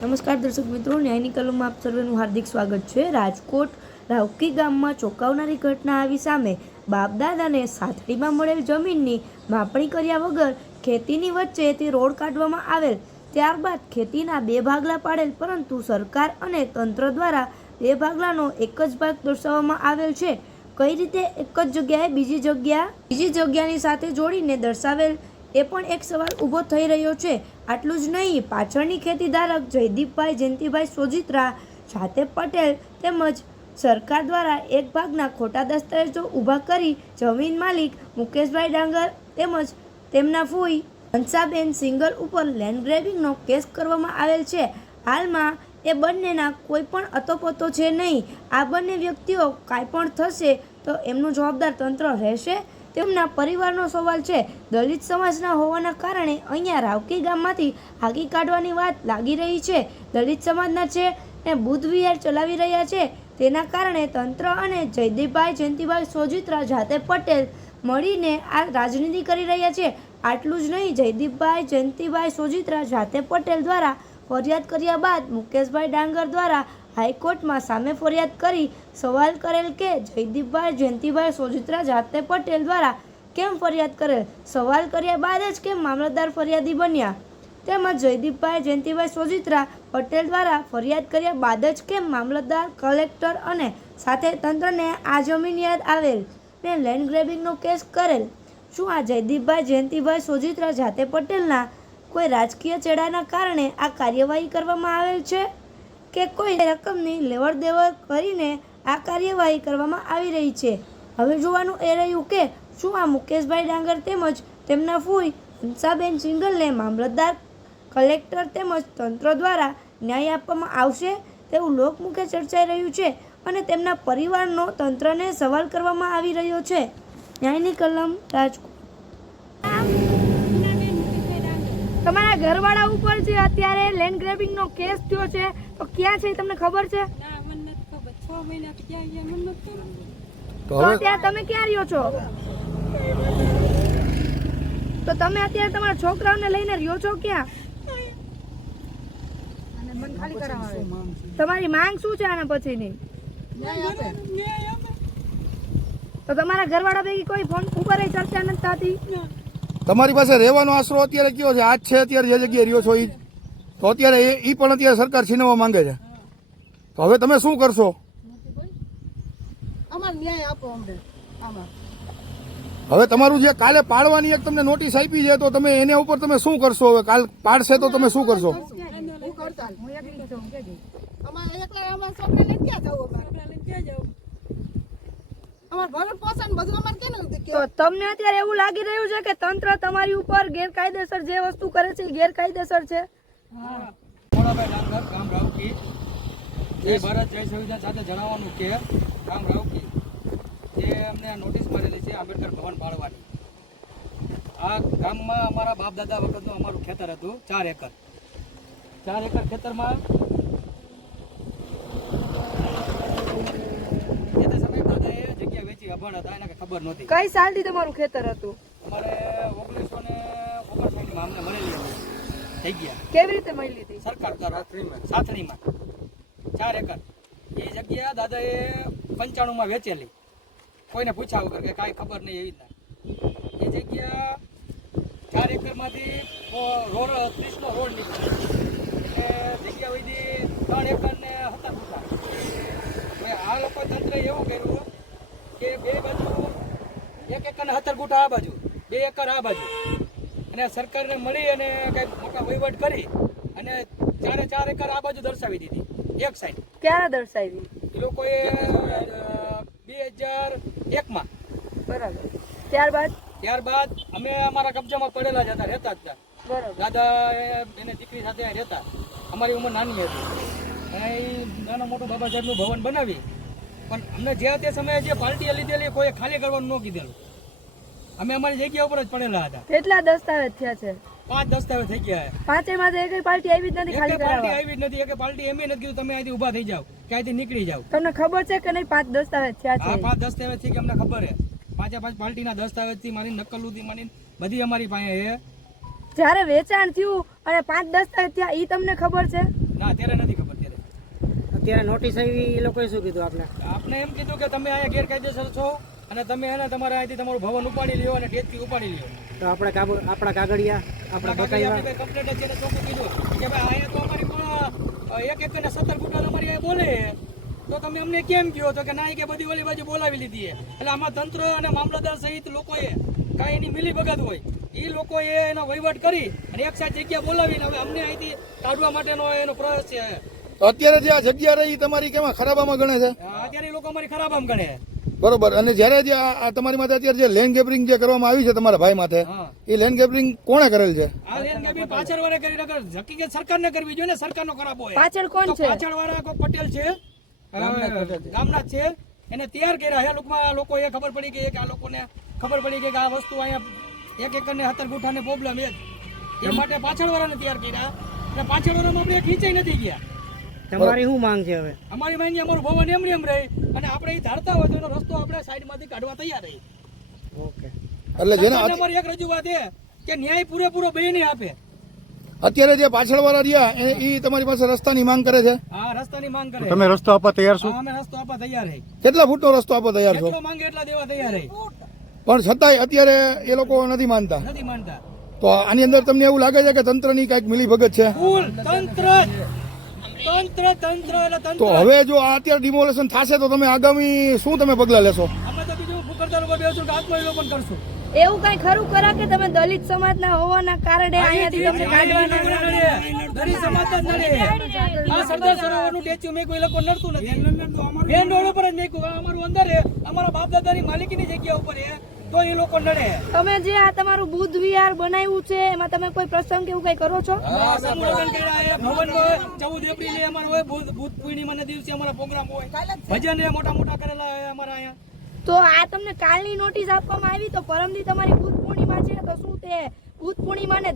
નમસ્કાર દર્શક મિત્રો, ન્યાયની કલમમાં આપ સર્વેનું હાર્દિક સ્વાગત છે. રાજકોટ રાવકી ગામમાં ચોંકાવનારી ઘટના આવી સામે બાપદાદાને સાથડીમાં મળેલ જમીનની માપણી કર્યા વગર ખેતીની વચ્ચેથી રોડ કાઢવામાં આવેલ. ત્યારબાદ ખેતીના બે ભાગલા પાડેલ, પરંતુ સરકાર અને તંત્ર દ્વારા બે ભાગલાનો એક જ ભાગ દર્શાવવામાં આવેલ છે. કઈ રીતે એક જ જગ્યાએ બીજી જગ્યા, બીજી જગ્યાની સાથે જોડીને દર્શાવેલ એ પણ એક સવાલ ઊભો થઈ રહ્યો છે. આટલું જ નહીં, પાછળની ખેતીધારક જયદીપભાઈ, જયંતિભાઈ સોજિત્રા, જાતે પટેલ તેમજ સરકાર દ્વારા એક ભાગના ખોટા દસ્તાવેજો ઊભા કરી જમીન માલિક મુકેશભાઈ ડાંગર તેમજ તેમના ફૂઈ હંસાબેન સિંગલ ઉપર લેન્ડ ગ્રેબિંગનો કેસ કરવામાં આવેલ છે. હાલમાં એ બંનેના કોઈ પણ અતોપતો છે નહીં. આ બંને વ્યક્તિઓ કાંઈ પણ થશે તો એમનું જવાબદાર તંત્ર રહેશે તેમના પરિવારનો સવાલ છે. દલિત સમાજના હોવાના કારણે અહીંયા રાવકી ગામમાંથી હાકી કાઢવાની વાત લાગી રહી છે. દલિત સમાજના છે ને બુદ્ધ વિહાર ચલાવી રહ્યા છે. તેના કારણે તંત્ર અને જયદીપભાઈ જયંતિભાઈ સોજિત્રા, જાતે પટેલ મળીને આ રાજનીતિ કરી રહ્યા છે. આટલું જ નહીં, જયદીપભાઈ જયંતિભાઈ સોજિત્રા, જાતે પટેલ દ્વારા ફરિયાદ કર્યા બાદ મુકેશભાઈ ડાંગર દ્વારા હાઈકોર્ટમાં સામે ફરિયાદ કરી સવાલ કરેલ કે જયદીપભાઈ, જયંતિભાઈ સોજિત્રા જાતે પટેલ દ્વારા કેમ ફરિયાદ કરેલ? સવાલ કર્યા બાદ જ કેમ મામલતદાર ફરિયાદી બન્યા? તેમજ જયદીપભાઈ, જયંતિભાઈ સોજિત્રા પટેલ દ્વારા ફરિયાદ કર્યા બાદ જ કેમ મામલતદાર, કલેક્ટર અને સાથે તંત્રને આ જમીન યાદ આવેલ ને લેન્ડ ગ્રેબિંગનો કેસ કરેલ? શું આ જયદીપભાઈ, જયંતિભાઈ સોજિત્રા જાતે પટેલના કોઈ રાજકીય ચેડાના કારણે આ કાર્યવાહી કરવામાં આવેલ છે? કે કોઈ રકમની લેવડ દેવડ કરીને આ કાર્યવાહી કરવામાં આવી રહી છે. હવે જોવાનું એ રહ્યું કે શું આ મુકેશભાઈ ડાંગર તેમજ તેમના ફૂઈ હંસાબેન સિંગલને મામલતદાર કલેક્ટર તેમજ તંત્ર દ્વારા ન્યાય આપવામાં આવશે તેવું લોકમુખે ચર્ચાઈ રહ્યું છે અને તેમના પરિવારનો તંત્રને સવાલ કરવામાં આવી રહ્યો છે. ન્યાયની કલમ રાજકોટ તમારા ઘરવાળા ઉપર જે અત્યારે લેન્ડ ગ્રેબિંગનો કેસ થયો છે તો ક્યાં છે એ તમને ખબર છે? ના મને નથી ખબર. છ મહિના ક્યાં ગયા મને નથી ખબર. તો તો ત્યાં તમે ક્યાં રહ્યો છો? તો તમે અત્યારે તમારા છોકરાઓને લઈને રહ્યો છો ક્યાં? તમારી માંગ શું છે આના પછીની? તો તમારા ઘરવાળા પૈકી કોઈ ફોન ઉપર ચર્ચા નથી થતી? તમારી પાસે રહેવાનો આશરો અત્યારે કયો છે? આજ છે અત્યારે જે જગ્યાએ રહ્યો છો એ તો અત્યારે એ પણ અત્યારે સરકાર છીનવવા માંગે છે. તો હવે તમે શું કરશો? હવે તમારું જે કાલે પાડવાની એક તમને નોટિસ આપી છે તો તમે એના ઉપર તમે શું કરશો હવે? કાલ પાડશે તો તમે શું કરશો? અમારે એકલા અમારા છોકરાને ક્યાં જવું અમારે? ક્યાં જવું અમારે ભરણ પોષણ બધું અમારે કેને તો તમને અત્યારે એવું લાગી રહ્યું છે કે તંત્ર તમારી ઉપર ગેરકાયદેસર જે વસ્તુ કરે છે એ ગેરકાયદેસર છે? ડાંગર ગામ રાવકી જય ભારત જય સંવિધાન સાથે જણાવવાનું કે ગામ રાવકી જે અમને નોટિસ મળેલી છે આંબેડકર ભવન પાડવાની આ ગામમાં અમારા બાપ દાદા વખતનું અમારું ખેતર હતું ચાર એકર. ચાર એકર ખેતરમાં જે તે સમયે દાદાએ જગ્યા હતા એને કંઈ ખબર નહોતી. કઈ સાલથી તમારું ખેતર હતું? અમારે ઓગણીસો ને ઓગણસાઠમાં અમને મળેલી થઈ ગયા. કેવી રીતે મળી હતી? સરકાર દ્વારા. સાથણીમાં ચાર એકર. એ જગ્યા દાદાએ પંચાણુંમાં વેચેલી. કોઈને પૂછ્યા વગર કે કાંઈ ખબર નહીં એવી રીતના. એ જગ્યા ચાર એકરમાંથી રોડ ત્રીસનો રોડ નીકળ્યો એટલે જગ્યા વધી ત્રણ એકર ને હતા હવે આ લોકો તંત્ર એવું કર્યું બે બાજુ. એક એકર સત્તર ગુઠા આ બાજુ. બે એકર આ બાજુ. અને સરકારને મળી અને કંઈક મોટા વહીવટ કરી અને ચારે ચાર એકર આ બાજુ દર્શાવી દીધી. એક સાઈડ ક્યારે દર્શાવી? એ લોકોએ બે હજાર એકમાં. બરાબર. ત્યારબાદ? ત્યારબાદ અમે અમારા કબજામાં પડેલા જ હતા રહેતા જ હતા. દાદા એને દીકરી સાથે રહેતા. અમારી ઉંમર નાની હતી. અને એ મોટો મોટું બાબા સાહેબનું ભવન બનાવી પણ અમને જે તે સમયે જે પાર્ટીએ લીધેલી કોઈ ખાલી કરવાનું ન કીધેલું. અમે અમારી જગ્યા ઉપર જ પડેલા હતા. કેટલા દસ્તાવેજ થયા છે? પાંચ દસ્તાવેજ થઈ ગયા. પાંચે માં એક પાર્ટી આવી જ નથી ખાલી પાર્ટી આવી જ નથી. એક પાર્ટી એમ નથી કીધું તમે અહીંથી ઊભા થઈ જાઓ કે અહીંથી નીકળી જાઓ. તમને ખબર છે કે નહીં પાંચ દસ્તાવેજ થયા છે? પાંચ દસ્તાવેજથી કે અમને ખબર છે. પાંચે પાંચ પાર્ટીના દસ્તાવેજથી મારી નકલથી મારી બધી અમારી પાસે જ્યારે વેચાણ થયું અને પાંચ દસ્તાવેજ થયા ઈ તમને ખબર છે? ના અત્યારે નથી અત્યારે નોટિસ આવી એ લોકોએ શું કીધું આપણે આપણે એમ કીધું કે તમે અહીંયા ગેરકાયદેસર છો અને તમે એને તમારે અહીંથી તમારું ભવન ઉપાડી લ્યો અને ટેચથી ઉપાડી લ્યો. તો આપણે કાબુ આપણા કાગળિયા આપણા બતાવ્યા કમ્પ્લેટ એને ચોખ્ખું કીધું કે ભાઈ અહીંયા તો અમારી પણ એક એક ને સત્તર ગુંઠા અમારી અહીંયા બોલે. તો તમે અમને કેમ કહો? તો કે ના કે બધી ઓલી બાજુ બોલાવી લીધી છે. એટલે આમાં તંત્ર અને મામલતદાર સહિત લોકોએ કાંઈ એની મિલી ભગત હોય. એ લોકોએ એનો વહીવટ કરી અને એક સાઈડ જગ્યા બોલાવીને હવે અમને અહીંથી કાઢવા માટેનો એનો પ્રયાસ છે. તો અત્યારે જે આ જગ્યા રહી તમારી કેમાં ખરાબામાં ગણે છે? અત્યારે એ લોકો અમારી ખરાબ આમ ગણે બરોબર. અને જ્યારે જે આ તમારી માથે અત્યારે જે લેન્ડ ગેબરિંગ જે કરવામાં આવી છે તમારા ભાઈ માથે એ લેન્ડ ગેબરિંગ કોણે કરેલ છે? આ લેન્ડ કે પાછળ વાળા કરી નગર હકીકત સરકારને કરવી જોઈએ ને સરકારનો ખરાબ હોય. પાછળ કોણ છે? પાછળ વાળા કોઈ પટેલ છે. ગામના જ છે. એને તૈયાર કર્યા છે. લોકમાં લોકો એ ખબર પડી ગઈ કે આ લોકોને ખબર પડી ગઈ કે આ વસ્તુ અહીંયા એક એકર ને સત્તર ગુઠાને પ્રોબ્લેમ એ જ. એ માટે પાછળ વાળાને તૈયાર કર્યા. અને પાછળ વાળામાં આપણે ખીચાઈ નથી ગયા. તમારી શું માંગ છે હવે? અમારી માંગી અમારું ભવન એમ એમ રહે. અને આપણે એ ધારતા હોય તો એનો રસ્તો આપણે સાઈડમાંથી કાઢવા તૈયાર રહી ઓકે. એટલે જેને સરકારને અમારી એક રજૂઆત એ કે ન્યાય પૂરેપૂરો બે નહીં આપે. અત્યારે જે પાછળવાળા રહ્યા એ તમારી પાસે રસ્તાની માંગ કરે છે? આ રસ્તાની માંગ કરે. તમે રસ્તો આપવા તૈયાર છો? અમે રસ્તો આપવા તૈયાર છે કેટલા ફૂટનો રસ્તો આપો તૈયાર છો? જેટલો માંગે એટલા દેવા તૈયાર છે પણ છતાંય અત્યારે એ લોકો નથી માનતા. નથી માનતા. તો આની અંદર તમને એવું લાગે છે કે તંત્રની કંઈક મિલી ભગત છે તંત્ર તંત્ર તંત્ર એટલે તો હવે જો આ અત્યારે ડિમોલેશન થશે તો તમે આગામી શું તમે પગલા લેશો? અમે તો બીજું ફુકરદાર ઉપર બેસું કે આત્મવિલોપન કરશું. એવું કઈ ખરું કરા કે તમે દલિત સમાજના હોવાના કારણે અહીંયાથી તમને કાઢવાના? દલિત સમાજ જ નડે. આ સરદાર સરોવરનું ટેચ્યુ મેં કોઈ લોકો નડતું નથી. મેન રોડ ઉપર જ મેકું અમારું અંદર અમારા બાપ દાદાની માલિકીની જગ્યા ઉપર છે. તો એ લોકો નડે. તમે જે આ તમારું બુદ્ધ વિહાર બનાવ્યું છે એમાં તમે કોઈ પ્રસંગ કે એવું કઈ કરો છો? કર્યા ભવનમાં ચૌદ એપ્રિલે અમારો હોય બુદ્ધ બુધ પૂર્ણિમાના દિવસે અમારો પ્રોગ્રામ હોય. ભજન એ મોટા મોટા કરેલા હોય અમારા અહીંયા. તો આ તમને કાલની નોટિસ આપવામાં આવી તો પરમદી તમારી બુદ્ધ પૂર્ણિમા છે તો શું તે બુદ્ધ પૂર્ણિમાને